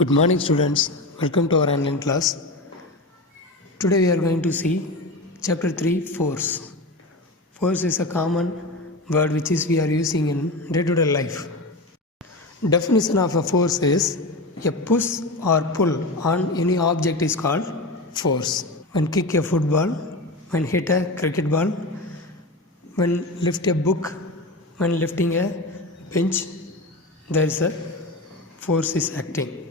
Good morning students, welcome to our online class. Today we are going to see chapter 3 force. Force is a common word which we are using in day-to-day life. Definition of a force is a push or pull on any object is called force. When kick a football, when hit a cricket ball, when lift a book, when lifting a bench, there is a force is acting.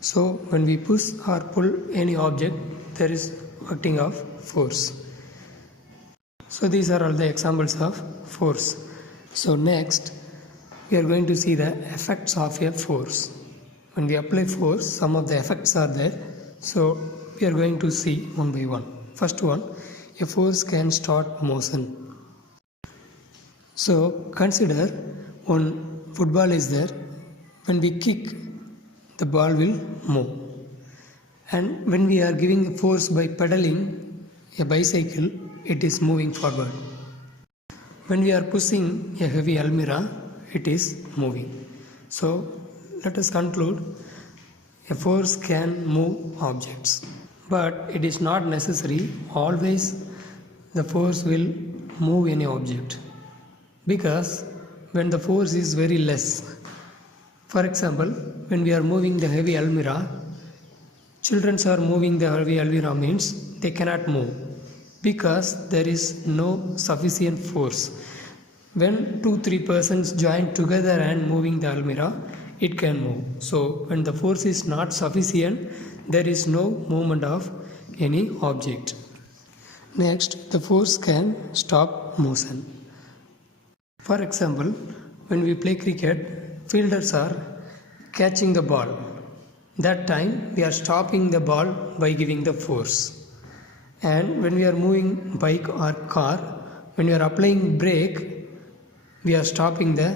So when we push or pull any object, there is acting of force. So these are all the examples of force. So next we are going to see the effects of a force. When we apply force, some of the effects are there. So we are going to see one by one. First one, a force can start motion. So consider one football is there. When we kick, the ball will move. And when we are giving a force by pedaling a bicycle, it is moving forward. When we are pushing a heavy almirah, it is moving. So let us conclude, a force can move objects. But it is not necessary always the force will move any object. Because when the force is very less, for example, when we are moving the heavy almirah, children are moving the heavy almirah means they cannot move because there is no sufficient force. When 2-3 persons join together and moving the almirah, it can move. So when the force is not sufficient, there is no movement of any object. Next, the force can stop motion. For example, when we play cricket, fielders are catching the ball. That time we are stopping the ball by giving the force. And when we are moving bike or car, when we are applying brake, we are stopping the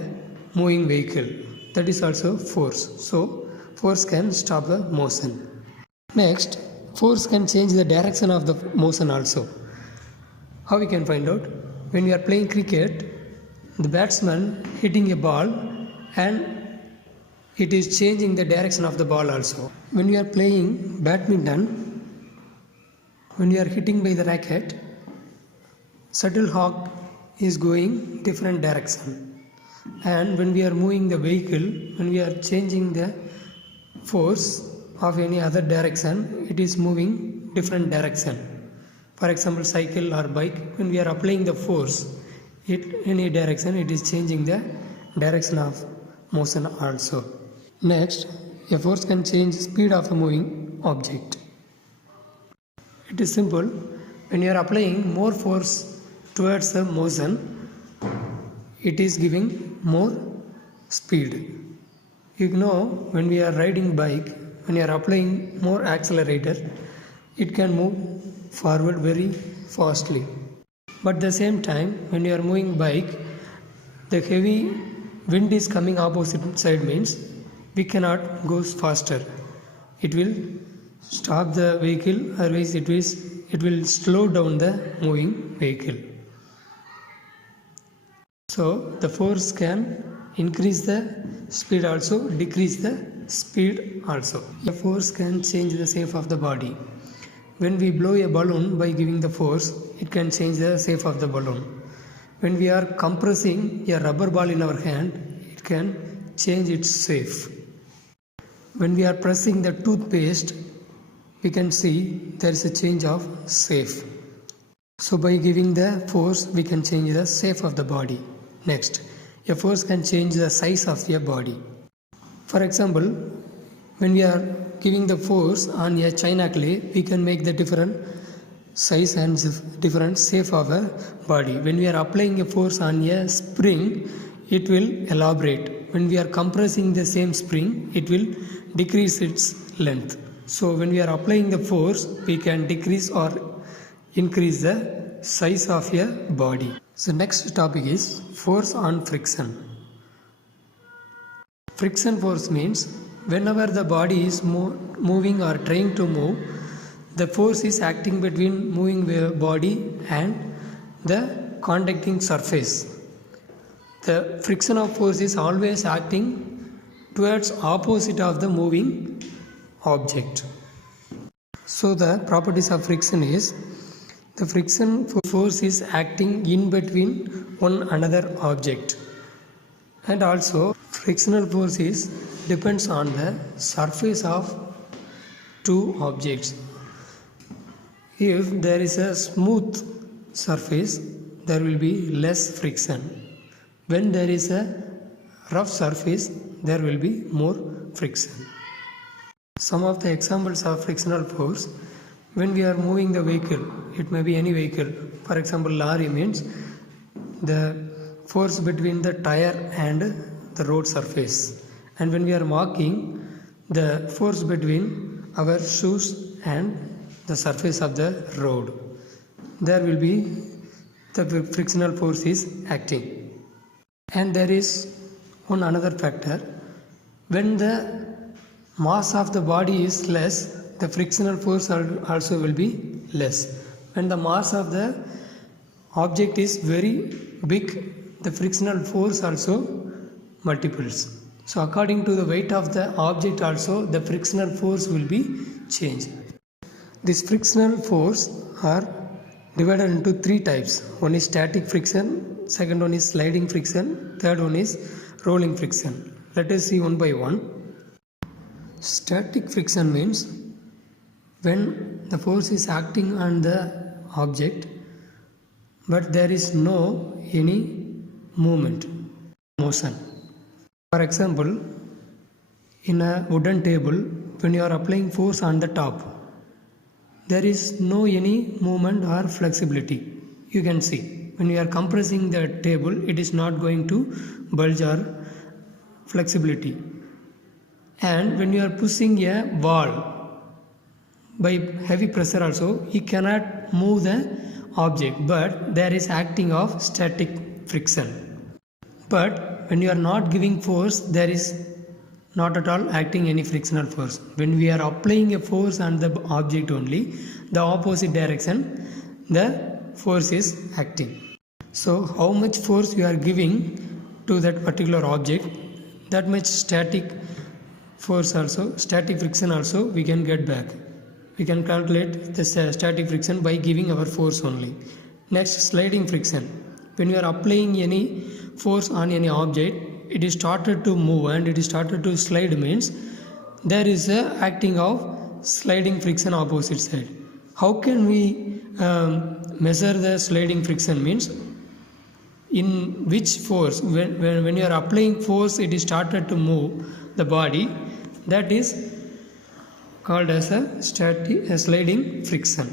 moving vehicle. That is also force. So force can stop the motion. Next, force can change the direction of the motion also. How we can find out? When we are playing cricket, the batsman hitting a ball and it is changing the direction of the ball also. When you are playing badminton, when you are hitting by the racket, shuttlecock is going different direction. And when we are moving the vehicle, when we are changing the force of any other direction, it is moving different direction. For example, cycle or bike, when we are applying the force, any direction, it is changing the direction of motion also. Next, a force can change speed of a moving object. It is simple. When you are applying more force towards the motion, it is giving more speed. You know, when we are riding bike, when you are applying more accelerator, it can move forward very fastly. But at the same time, when you are moving bike, the heavy wind is coming opposite side means we cannot go faster. It will stop the vehicle, otherwise it will slow down the moving vehicle. So the force can increase the speed also, decrease the speed also. The force can change the shape of the body. When we blow a balloon by giving the force, it can change the shape of the balloon. When we are compressing a rubber ball in our hand, it can change its shape. When we are pressing the toothpaste, we can see there is a change of shape. So by giving the force, we can change the shape of the body. Next, a force can change the size of your body. For example, when we are giving the force on a china clay, we can make the different size and different shape of a body. When we are applying a force on a spring, it will elaborate. When we are compressing the same spring, it will decrease its length. So when we are applying the force, we can decrease or increase the size of a body. So next topic is force on friction. Friction force means whenever the body is moving or trying to move, the force is acting between moving body and the contacting surface. The friction of force is always acting towards opposite of the moving object. So the properties of friction is, the friction force is acting in between one another object, and also frictional force is depends on the surface of two objects. If there is a smooth surface, there will be less friction. When there is a rough surface, there will be more friction. Some of the examples of frictional force: when we are moving the vehicle, it may be any vehicle. For example, lorry means the force between the tire and the road surface. And when we are walking, the force between our shoes and the surface of the road. There will be the frictional force is acting. And there is one another factor: when the mass of the body is less, the frictional force also will be less. When the mass of the object is very big, the frictional force also multiples. So according to the weight of the object also, the frictional force will be changed. This frictional force are divided into three types. One is static friction, second one is sliding friction, third one is rolling friction. Let us see one by one. Static friction means when the force is acting on the object but there is no any motion. For example, in a wooden table, when you are applying force on the top, there is no any movement or flexibility. You can see when you are compressing the table, it is not going to bulge or flexibility. And when you are pushing a ball by heavy pressure also, you cannot move the object, but there is acting of static friction. But when you are not giving force, there is not at all acting any frictional force. When we are applying a force on the object only, the opposite direction, the force is acting. So how much force you are giving to that particular object, that much static force also, static friction also we can get back. We can calculate the static friction by giving our force only. Next, sliding friction. When you are applying any force on any object, it is started to move and it is started to slide, means there is a acting of sliding friction opposite side. How can we measure the sliding friction? Means in which force, when you are applying force, it is started to move the body, that is called as a sliding friction.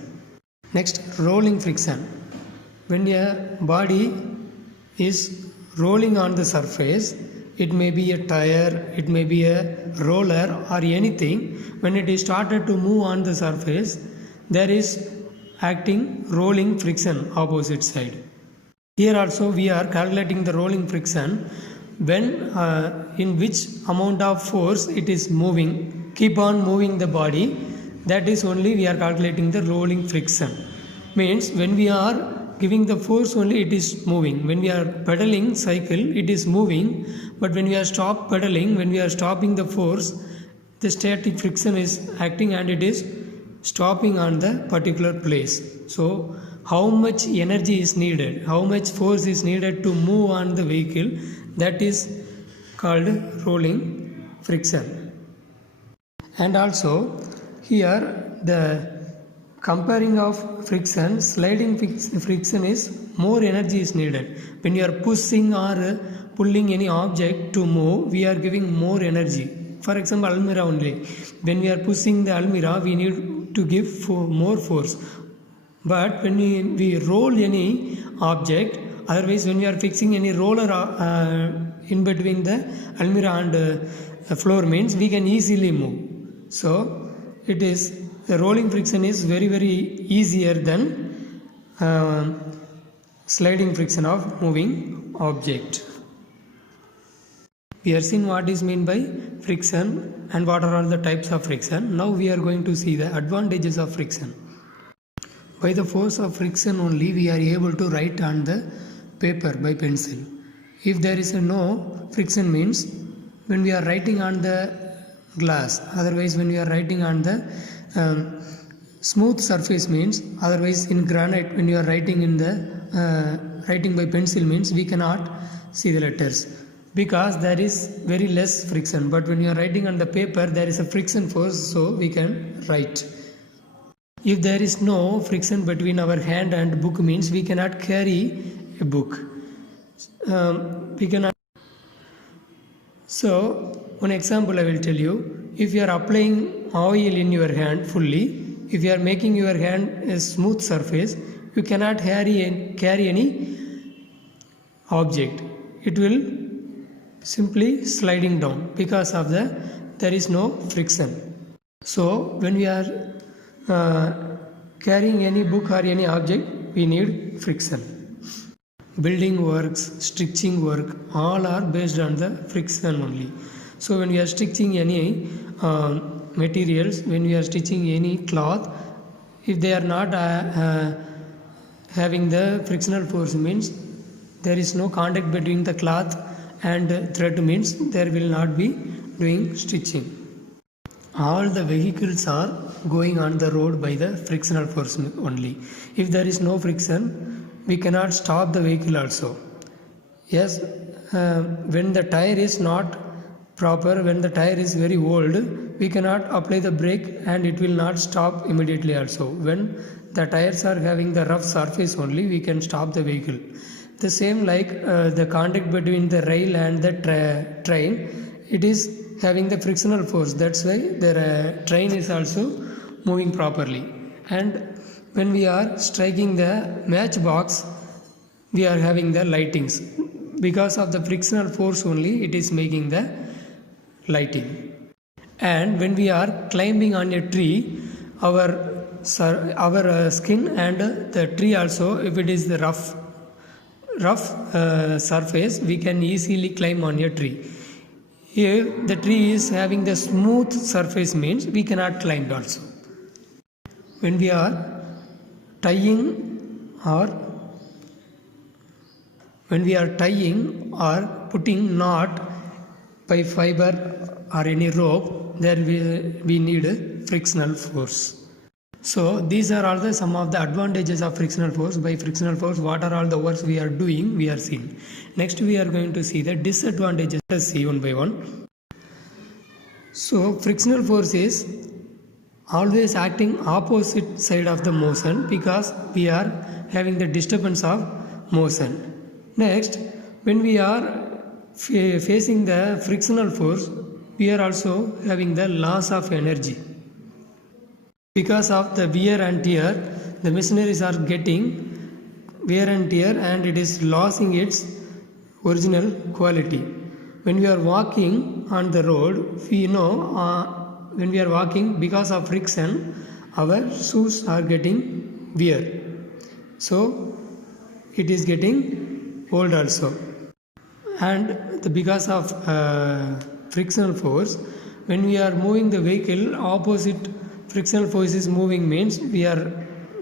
Next, rolling friction. When a body is rolling on the surface, it may be a tire, it may be a roller or anything. When it is started to move on the surface, there is acting rolling friction opposite side. Here also we are calculating the rolling friction when in which amount of force it is moving, keep on moving the body, that is only we are calculating the rolling friction. Means when we are giving the force only, it is moving. When we are pedaling cycle, it is moving, but when we are stop pedaling, when we are stopping the force, the static friction is acting and it is stopping on the particular place. So how much energy is needed, how much force is needed to move on the vehicle, that is called rolling friction. And also here the comparing of friction, sliding friction is more energy is needed. When you are pushing or pulling any object to move, we are giving more energy. For example, almirah only. When we are pushing the almirah, we need to give more force. But when we roll any object, otherwise when we are fixing any roller in between the almirah and floor, means we can easily move. So it is, the rolling friction is very easier than sliding friction of moving object. We have seen what is meant by friction and what are all the types of friction. Now we are going to see the advantages of friction. By the force of friction only we are able to write on the paper by pencil. If there is no friction, means when we are writing on the glass, otherwise when we are writing on the smooth surface means, otherwise in granite when you are writing in the writing by pencil means we cannot see the letters because there is very less friction, but when you are writing on the paper there is a friction force, so we can write. If there is no friction between our hand and book means we cannot carry a book. We cannot. So one example I will tell you. If you are applying oil in your hand fully, if you are making your hand a smooth surface, you cannot carry any object. It will simply sliding down because of there is no friction. So when we are carrying any book or any object, we need friction. Building works, stitching work, all are based on the friction only. So when we are stitching any materials, when we are stitching any cloth, if they are not having the frictional force means there is no contact between the cloth and thread means there will not be doing stitching. All the vehicles are going on the road by the frictional force only. If there is no friction, we cannot stop the vehicle also. Yes, when the tire is not proper, when the tire is very old, we cannot apply the brake and it will not stop immediately also. When the tires are having the rough surface only, we can stop the vehicle. The same like the contact between the rail and the train, it is having the frictional force. That's why the train is also moving properly. And when we are striking the matchbox, we are having the lightings. Because of the frictional force only, it is making the lighting. And when we are climbing on a tree, our skin and the tree also, if it is the rough surface, we can easily climb on a tree. If the tree is having the smooth surface means we cannot climb also. When we are tying or putting knot by fiber or any rope, there we need a frictional force. So these are all some of the advantages of frictional force. By frictional force, what are all the works we are doing, we are seeing. Next we are going to see the disadvantages. Let's see one by one. So frictional force is always acting opposite side of the motion because we are having the disturbance of motion. Next, when we are facing the frictional force, we are also having the loss of energy. Because of the wear and tear, the machineries are getting wear and tear and it is losing its original quality. When we are walking on the road, we know when we are walking, because of friction, our shoes are getting wear. So it is getting old also. And because of frictional force, when we are moving the vehicle, opposite frictional force is moving means we are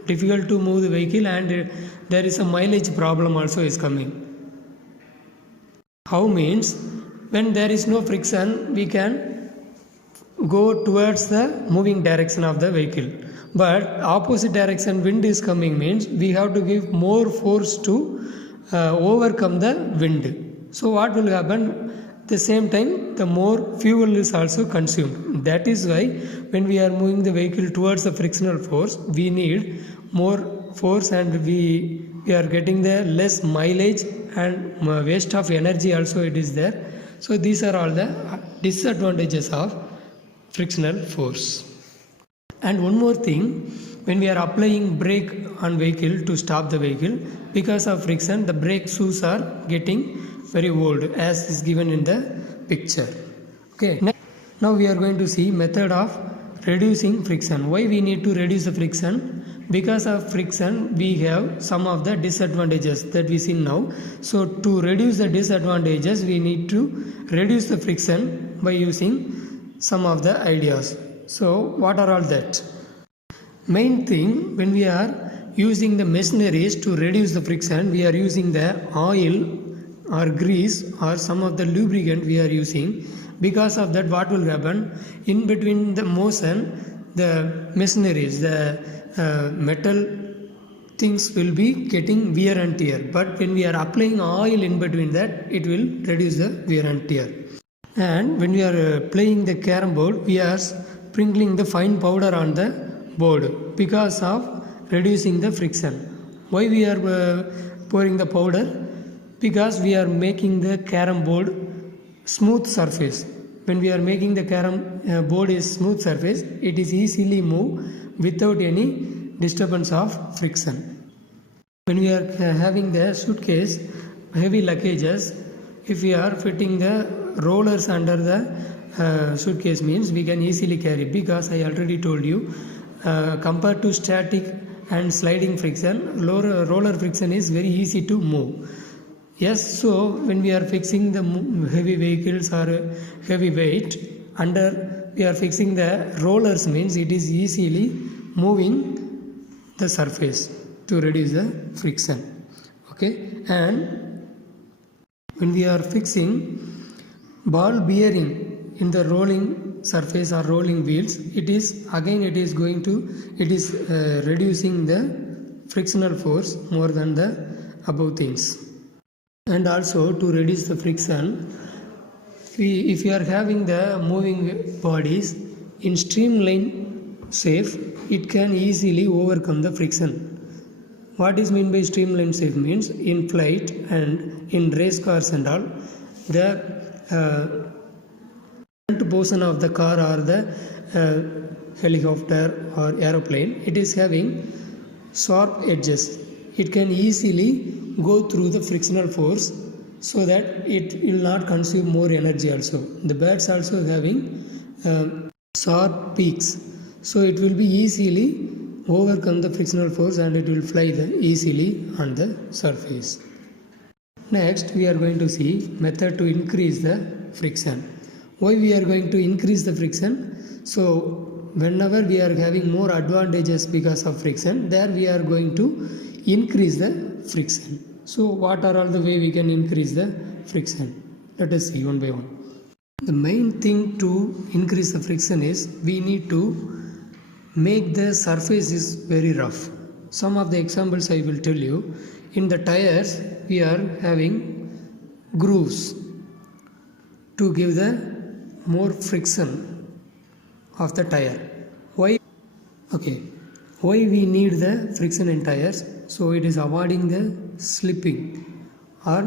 difficult to move the vehicle and there is a mileage problem also is coming. How means when there is no friction, we can go towards the moving direction of the vehicle, but opposite direction wind is coming means we have to give more force to overcome the wind. So what will happen? The same time the more fuel is also consumed. That is why when we are moving the vehicle towards the frictional force, we need more force and we are getting the less mileage and waste of energy also it is there. So these are all the disadvantages of frictional force. And one more thing, when we are applying brake on vehicle to stop the vehicle, because of friction the brake shoes are getting very old as is given in the picture. Okay, now we are going to see method of reducing friction. Why we need to reduce the friction? Because of friction we have some of the disadvantages that we see now. So to reduce the disadvantages we need to reduce the friction by using some of the ideas. So what are all that? Main thing, when we are using the machineries to reduce the friction, we are using the oil or grease or some of the lubricant we are using. Because of that, what will happen? In between the motion, the machineries, the metal things will be getting wear and tear. But when we are applying oil in between that, it will reduce the wear and tear. And when we are playing the carom board, we are sprinkling the fine powder on the board because of reducing the friction. Why we are pouring the powder? Because we are making the carom board smooth surface. When we are making the carom board is smooth surface, it is easily move without any disturbance of friction. When we are having the suitcase, heavy luggages, if we are fitting the rollers under the suitcase means we can easily carry, because I already told you compared to static and sliding friction, roller friction is very easy to move. Yes, so when we are fixing the heavy vehicles or heavy weight under, we are fixing the rollers means it is easily moving the surface to reduce the friction. Okay, and when we are fixing ball bearing in the rolling surface or rolling wheels, it is reducing the frictional force more than the above things. And also to reduce the friction, if you are having the moving bodies in streamline shape, it can easily overcome the friction. What is meant by streamline shape means in flight and in race cars and all, the front portion of the car or the helicopter or aeroplane, it is having sharp edges. It can easily go through the frictional force so that it will not consume more energy also. The birds also having sharp peaks, so it will be easily overcome the frictional force and it will fly easily on the surface. Next, we are going to see method to increase the friction. Why we are going to increase the friction? So whenever we are having more advantages because of friction, there we are going to increase the friction. So what are all the way we can increase the friction? Let us see one by one. The main thing to increase the friction is we need to make the surface is very rough. Some of the examples I will tell you. In the tires, we are having grooves to give the more friction of the tire. Why? Okay. Why we need the friction in tires? So it is avoiding the slipping, or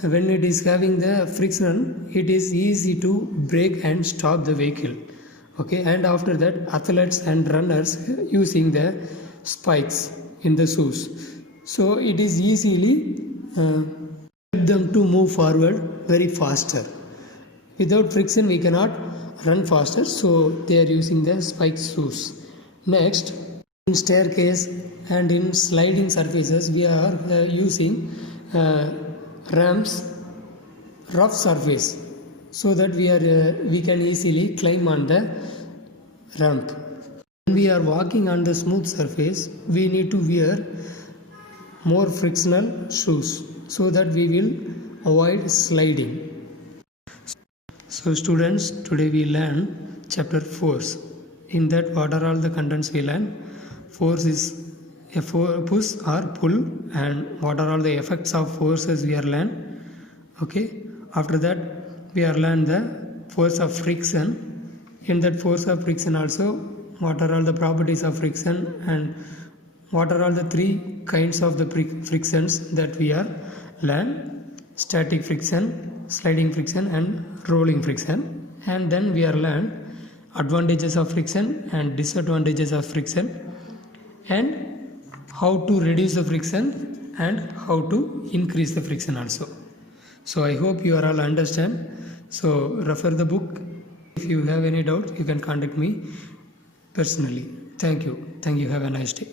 when it is having the friction, it is easy to brake and stop the vehicle. Okay, and after that, athletes and runners using the spikes in the shoes, so it is easily help them to move forward very faster. Without friction we cannot run faster, so they are using the spike shoes. Next, in staircase and in sliding surfaces, we are using ramps, rough surface, so that we can easily climb on the ramp. When we are walking on the smooth surface, we need to wear more frictional shoes so that we will avoid sliding. So students, today we learn chapter force. In that, what are all the contents we learn? Force is a push or pull, and what are all the effects of forces we are learn. Okay, after that we are learn the force of friction. In that force of friction also, what are all the properties of friction and what are all the three kinds of the frictions that we are learn: static friction, sliding friction and rolling friction. And then we are learn advantages of friction and disadvantages of friction, and how to reduce the friction and how to increase the friction also. So I hope you are all understand. So refer the book. If you have any doubt, you can contact me personally. Thank you. Have a nice day.